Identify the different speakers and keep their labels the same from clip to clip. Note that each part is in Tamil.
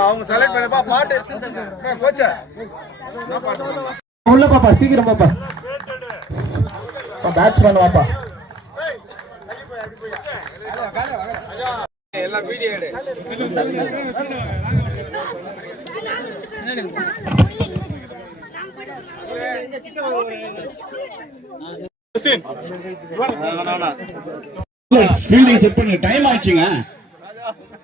Speaker 1: அவங்க செலக்ட் பண்ணப்பா பாட்டு. கோச்ச
Speaker 2: உள்ள பாப்பா சீக்கிரம் பாப்பா. பேட்ஸ்மேன் வாப்பா.
Speaker 3: ஃபீல்டிங் செட் பண்ணு டைம் ஆயிடுச்சுங்க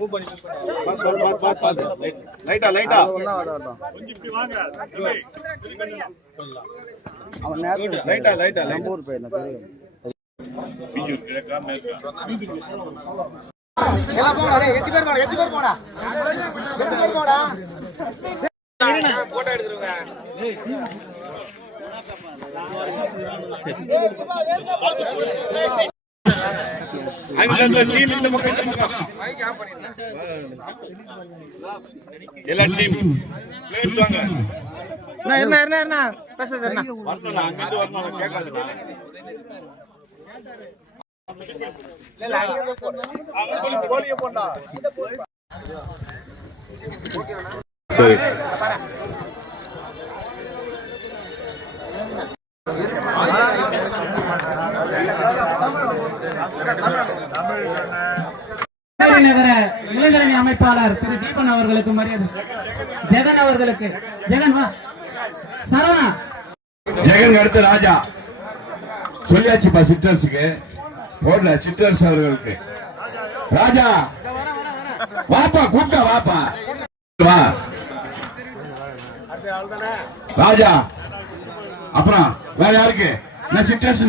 Speaker 1: எப்படி கிட்ட லைட்டா லைட்டா லைட்டா லைட்டா லைட்டா
Speaker 2: எல்லாம் போடா டேய் எட்டு பேர் போடா. எட்டு பேர் போடா எட்டு பேர் போடா
Speaker 1: போட்டோ எடுத்துருங்க எல்லா டீம் பிளேயர்ஸ் வாங்க.
Speaker 2: என்ன என்ன என்ன? பேசுறது என்ன?
Speaker 1: வரணும் வரணும் கேட்காது
Speaker 3: சரி.
Speaker 4: நகர இளைஞரணி அமைப்பாளர் திரு தீபன் அவர்களுக்கு மரியாதை. ஜெகன் அவர்களுக்கு. ஜெகன் வா. சரவணா.
Speaker 3: ஜெகன் அடுத்து ராஜா. சொல்லியாச்சுப்பா சிட்டர்ஸுக்கு போடல சிட்டர்ஸ் அவர்களுக்கு. ராஜா. வாப்பா கூப்பிட்டா வாப்பா. வா. ராஜா. அப்புறம் வேற யாருக்கு? என்ன சிட்டர்ஸ்